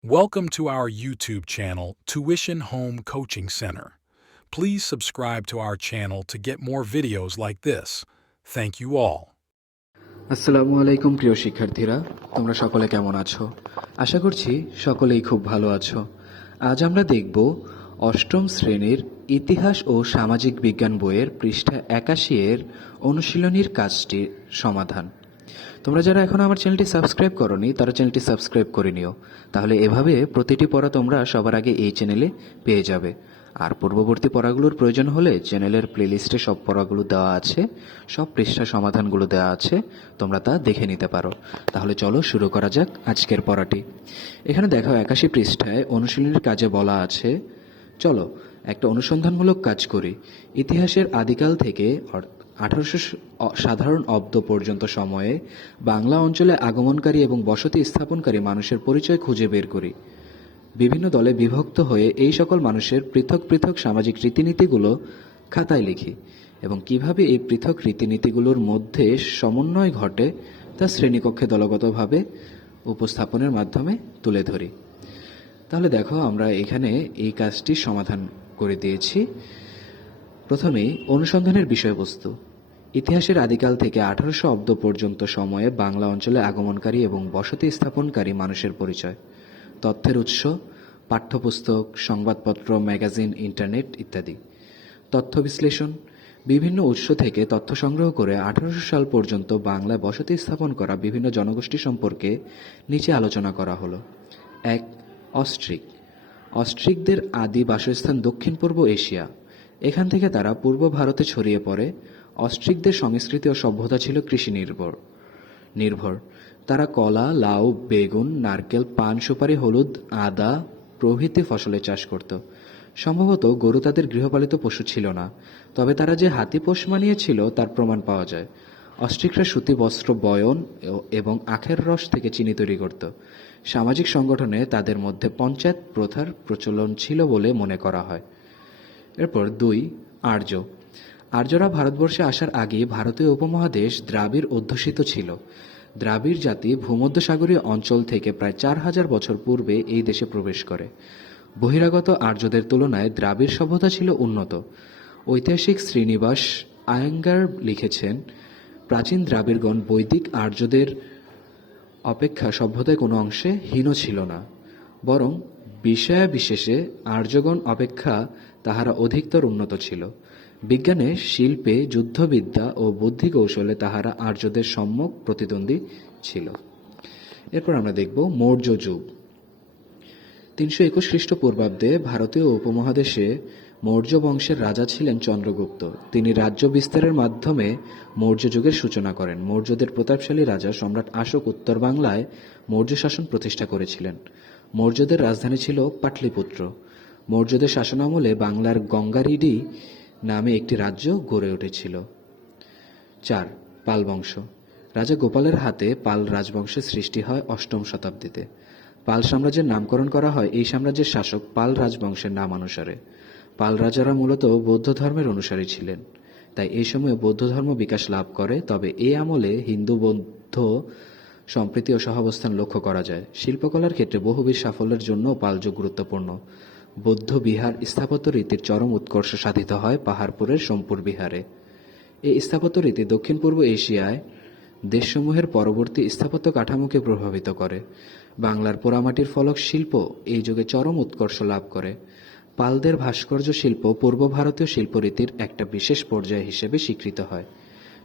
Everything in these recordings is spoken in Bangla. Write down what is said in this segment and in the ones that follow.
Welcome to our YouTube channel, Tuition Home Coaching Center. Please subscribe to our channel to get more videos like this. Thank you all. আসসালামু আলাইকুম প্রিয় শিক্ষার্থীরা তোমরা সকলে কেমন আছো আশা করছি সকলেই খুব ভালো আছো আজ আমরা দেখব অষ্টম শ্রেণীর ইতিহাস ও সামাজিক বিজ্ঞান বইয়ের পৃষ্ঠা একাশি এর অনুশীলনীর কাজটির সমাধান তোমরা যারা এখনও আমার চ্যানেলটি সাবস্ক্রাইব করনি, তারা চ্যানেলটি সাবস্ক্রাইব করে নিও। তাহলে এভাবে প্রতিটি পড়া তোমরা সবার আগে এই চ্যানেলে পেয়ে যাবে। আর পূর্ববর্তী পড়াগুলোর প্রয়োজন হলে চ্যানেলের প্লেলিস্টে সব পড়াগুলো দেওয়া আছে, সব পৃষ্ঠা সমাধানগুলো দেওয়া আছে, তোমরা তা দেখে নিতে পারো। তাহলে চলো শুরু করা যাক আজকের পড়াটি। এখানে দেখো একাশি পৃষ্ঠায় অনুশীলনীর কাজে বলা আছে, চলো একটা অনুসন্ধানমূলক কাজ করি। ইতিহাসের আদিকাল থেকে আঠারোশো সাধারণ অব্দ পর্যন্ত সময়ে বাংলা অঞ্চলে আগমনকারী এবং বসতি স্থাপনকারী মানুষের পরিচয় খুঁজে বের করি। বিভিন্ন দলে বিভক্ত হয়ে এই সকল মানুষের পৃথক পৃথক সামাজিক রীতিনীতিগুলো খাতায় লিখি এবং কীভাবে এই পৃথক রীতিনীতিগুলোর মধ্যে সমন্বয় ঘটে তা শ্রেণীকক্ষে দলগতভাবে উপস্থাপনের মাধ্যমে তুলে ধরি। তাহলে দেখো, আমরা এখানে এই কাজটির সমাধান করে দিয়েছি। প্রথমেই অনুসন্ধানের বিষয়বস্তু। ইতিহাসের আদিকাল থেকে আঠারোশো অব্দ পর্যন্ত সময়ে বাংলা অঞ্চলে আগমনকারী এবং বসতি স্থাপনকারী মানুষের পরিচয়। তথ্যের উৎস, পাঠ্যপুস্তক, সংবাদপত্র, ম্যাগাজিন, ইন্টারনেট ইত্যাদি। তথ্য বিশ্লেষণ, বিভিন্ন উৎস থেকে তথ্য সংগ্রহ করে আঠারোশো সাল পর্যন্ত বাংলায় বসতি স্থাপন করা বিভিন্ন জনগোষ্ঠী সম্পর্কে নিচে আলোচনা করা হলো। এক, অস্ট্রিক। অস্ট্রিকদের আদি বাসস্থান দক্ষিণ পূর্ব এশিয়া। এখান থেকে তারা পূর্ব ভারতে ছড়িয়ে পড়ে। অস্ট্রিকদের সংস্কৃতি ও সভ্যতা ছিল কৃষি নির্ভর। নির্ভর তারা কলা, লাউ, বেগুন, নারকেল, পান, সুপারি, হলুদ, আদা প্রভৃতি ফসলের চাষ করত। সম্ভবত গরু তাদের গৃহপালিত পশু ছিল না, তবে তারা যে হাতি পোষ মানিয়েছিল তার প্রমাণ পাওয়া যায়। অস্ট্রিকরা সুতি, বস্ত্র, বয়ন এবং আখের রস থেকে চিনি তৈরি করত। সামাজিক সংগঠনে তাদের মধ্যে পঞ্চায়েত প্রথার প্রচলন ছিল বলে মনে করা হয়। এরপর দুই, আর্য। আর্যরা ভারতবর্ষে আসার আগে ভারতীয় উপমহাদেশ দ্রাবিড় অধ্যুষিত ছিল। দ্রাবিড় জাতি ভূমধ্যসাগরীয় অঞ্চল থেকে প্রায় চার হাজার বছর পূর্বে এই দেশে প্রবেশ করে। বহিরাগত আর্যদের তুলনায় দ্রাবিড় সভ্যতা ছিল উন্নত। ঐতিহাসিক শ্রীনিবাস আয়েঙ্গার লিখেছেন, প্রাচীন দ্রাবিড়গণ বৈদিক আর্যদের অপেক্ষা সভ্যতায় কোনো অংশে হীন ছিল না। বরং বিষয়া বিশেষে আর্যগণ অপেক্ষা তাহারা অধিকতর উন্নত ছিল। বিজ্ঞানে শিল্পে যুদ্ধবিদ্যা ও বুদ্ধি কৌশলে তাহারা আর্যদের সম্যক প্রতিদ্বন্দ্বী ছিল। এরপর আমরা দেখব মৌর্য যুগ। তিনশো একুশ খ্রিস্টপূর্বাব্দে ভারতীয় উপমহাদেশে মৌর্য বংশের রাজা ছিলেন চন্দ্রগুপ্ত। তিনি রাজ্য বিস্তারের মাধ্যমে মৌর্য যুগের সূচনা করেন। মৌর্যদের প্রতাপশালী রাজা সম্রাট আশোক উত্তর বাংলায় মৌর্য শাসন প্রতিষ্ঠা করেছিলেন। মৌর্যদের রাজধানী ছিল পাটলিপুত্র। মৌর্যদের শাসনামলে বাংলার গঙ্গারিডি নামে একটি রাজ্য গড়ে উঠেছিল। চার, পাল বংশ। রাজা গোপালের হাতে পাল রাজবংশের সৃষ্টি হয় অষ্টম শতাব্দীতে। পাল সাম্রাজ্যের নামকরণ করা হয় এই সাম্রাজ্যের শাসক পাল রাজবংশের নাম অনুসারে। পাল রাজারা মূলত বৌদ্ধ ধর্মের অনুসারী ছিলেন। তাই এই সময়ে বৌদ্ধ ধর্ম বিকাশ লাভ করে, তবে এই আমলে হিন্দু, বৌদ্ধ সম্প্রীতি ও সহাবস্থান লক্ষ্য করা যায়। শিল্পকলার ক্ষেত্রে বহুবিধ সাফল্যের জন্য পালযুগ গুরুত্বপূর্ণ। বৌদ্ধ বিহার স্থাপত্য রীতির চরম উৎকর্ষ সাধিত হয় পাহাড়পুরের সোমপুর বিহারে। এই স্থাপত্য রীতি দক্ষিণ পূর্ব এশিয়ায় দেশসমূহের পরবর্তী স্থাপত্য কাঠামোকে প্রভাবিত করে। বাংলার পোড়ামাটির ফলক শিল্প এই যুগে চরম উৎকর্ষ লাভ করে। পালদের ভাস্কর্য শিল্প পূর্ব ভারতীয় শিল্পরীতির একটা বিশেষ পর্যায় হিসেবে স্বীকৃত হয়।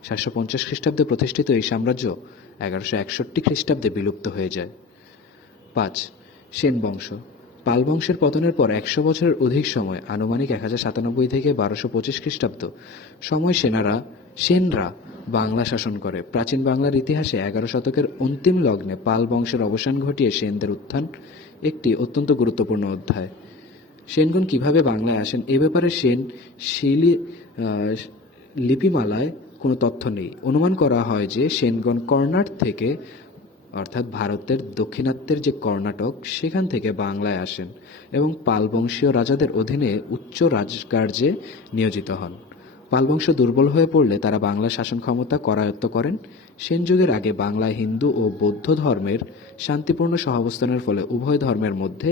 সাতশো পঞ্চাশ খ্রিস্টাব্দে প্রতিষ্ঠিত এই সাম্রাজ্য এগারোশো একষট্টি খ্রিস্টাব্দে বিলুপ্ত হয়ে যায়। পাঁচ সেন বংশ পাল বংশের পতনের পর একশো বছরের অধিক সময়, আনুমানিক এক হাজার সাতানব্বই থেকে বারোশো পঁচিশ খ্রিস্টাব্দ। সময় সেনারা, সেনরা বাংলা শাসন করে। প্রাচীন বাংলার ইতিহাসে এগারো শতকের অন্তিম লগ্নে পাল বংশের অবসান ঘটিয়ে সেনদের উত্থান একটি অত্যন্ত গুরুত্বপূর্ণ অধ্যায়। সেনগণ কীভাবে বাংলায় আসেন এ ব্যাপারে সেন শিলি লিপিমালায় কোনো তথ্য নেই। অনুমান করা হয় যে সেনগণ কর্ণাট থেকে অর্থাৎ ভারতের দক্ষিণাত্যের যে কর্ণাটক, সেখান থেকে বাংলায় আসেন এবং পাল বংশীয় রাজাদের অধীনে উচ্চ রাজকার্যে নিয়োজিত হন। পালবংশ দুর্বল হয়ে পড়লে তারা বাংলা শাসন ক্ষমতা করায়ত্ত করেন। সেন যুগের আগে বাংলায় হিন্দু ও বৌদ্ধ ধর্মের শান্তিপূর্ণ সহাবস্থানের ফলে উভয় ধর্মের মধ্যে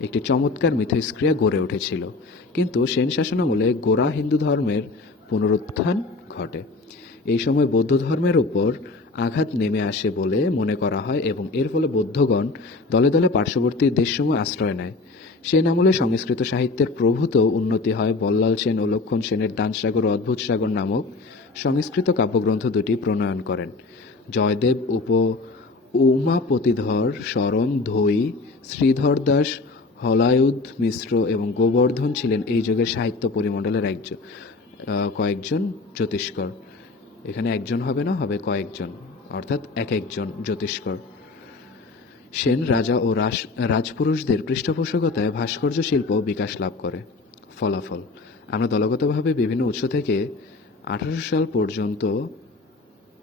একটি চমৎকার মিথস্ক্রিয়া গড়ে উঠেছিল। কিন্তু সেন শাসনামলে গোড়া হিন্দু ধর্মের পুনরুত্থান ঘটে। এই সময় বৌদ্ধ ধর্মের উপর আঘাত নেমে আসে বলে মনে করা হয় এবং এর ফলে বৌদ্ধগণ দলে দলে পার্শ্ববর্তী দেশসমূহ আশ্রয় নেয়। সেন আমলে সংস্কৃত সাহিত্যের প্রভূত উন্নতি হয়। বল্লাল সেন ও লক্ষণ সেনের দানসাগর ও অদ্ভুত সাগর নামক সংস্কৃত কাব্যগ্রন্থ দুটি প্রণয়ন করেন। জয়দেব উপ উমাপতিধর শরণ ধৈ শ্রীধর দাস হলায়ুধ মিশ্র এবং গোবর্ধন ছিলেন এই যুগের সাহিত্য পরিমণ্ডলের একজন কয়েকজন জ্যোতিষ্কর। এখানে একজন হবে না, হবে কয়েকজন। অর্থাৎ এক একজন জ্যোতিষ্কর। সেন রাজা ও রাস, রাজপুরুষদের পৃষ্ঠপোষকতায় ভাস্কর্য শিল্প বিকাশ লাভ করে। ফলাফল। আমরা দলগতভাবে বিভিন্ন উৎস থেকে আঠারোশো সাল পর্যন্ত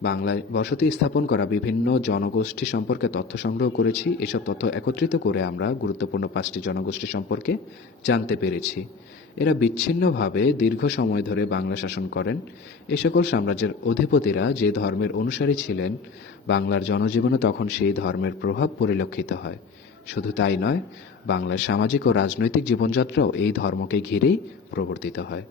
বাংলায় বসতি স্থাপন করা বিভিন্ন জনগোষ্ঠী সম্পর্কে তথ্য সংগ্রহ করেছি। এসব তথ্য একত্রিত করে আমরা গুরুত্বপূর্ণ পাঁচটি জনগোষ্ঠী সম্পর্কে জানতে পেরেছি। এরা বিচ্ছিন্নভাবে দীর্ঘ সময় ধরে বাংলা শাসন করেন। এ সকল সাম্রাজ্যের অধিপতিরা যে ধর্মের অনুসারী ছিলেন, বাংলার জনজীবনে তখন সেই ধর্মের প্রভাব পরিলক্ষিত হয়। শুধু তাই নয়, বাংলার সামাজিক ও রাজনৈতিক জীবনযাত্রাও এই ধর্মকে ঘিরেই প্রবর্তিত হয়।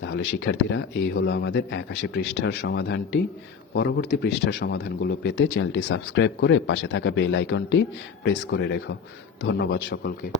তাহলে শিক্ষার্থীরা, এই হলো আমাদের একাশি পৃষ্ঠার সমাধানটি। পরবর্তী পৃষ্ঠার সমাধানগুলো পেতে চ্যানেলটি সাবস্ক্রাইব করে পাশে থাকা বেল আইকনটি প্রেস করে রেখো। ধন্যবাদ সকলকে।